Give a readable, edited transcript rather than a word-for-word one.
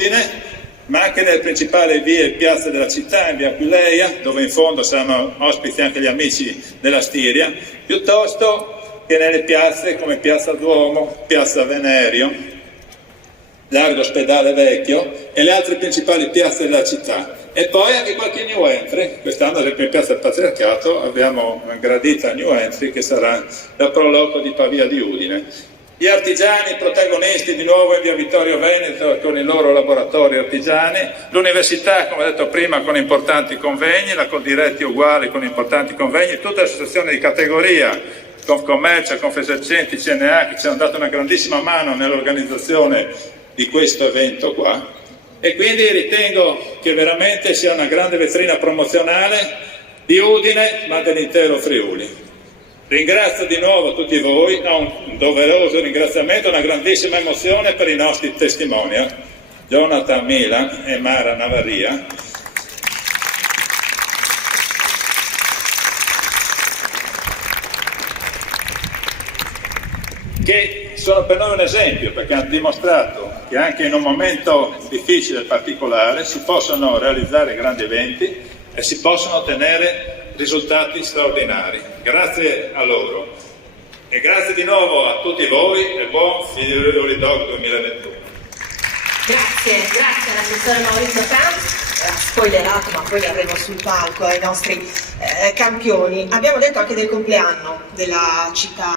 Udine, ma anche nelle principali vie e piazze della città, in via Aquileia, dove in fondo saranno ospiti anche gli amici della Stiria, piuttosto che nelle piazze come Piazza Duomo, Piazza Venerio, Largo Ospedale Vecchio e le altre principali piazze della città. E poi anche qualche new entry. Quest'anno, ad esempio, in Piazza del Patriarcato abbiamo una gradita new entry che sarà la Proloco di Pavia di Udine. Gli artigiani protagonisti di nuovo in via Vittorio Veneto con i loro laboratori artigiani, l'università, come ho detto prima, con importanti convegni, la Coldiretti uguale con importanti convegni, tutte le associazioni di categoria, Confcommercio, Confesercenti, CNA, che ci hanno dato una grandissima mano nell'organizzazione di questo evento qua, e quindi ritengo che veramente sia una grande vetrina promozionale di Udine, ma dell'intero Friuli. Ringrazio di nuovo tutti voi, ho un doveroso ringraziamento, una grandissima emozione per i nostri testimonial, Jonathan Milan e Mara Navarria, che sono per noi un esempio, perché hanno dimostrato che anche in un momento difficile e particolare si possono realizzare grandi eventi e si possono ottenere risultati straordinari. Grazie a loro e grazie di nuovo a tutti voi e buon Friuli Dog 2021. Grazie all'assessore Maurizio Camps, ha spoilerato, ma poi avremo sul palco i nostri campioni. Abbiamo detto anche del compleanno della città.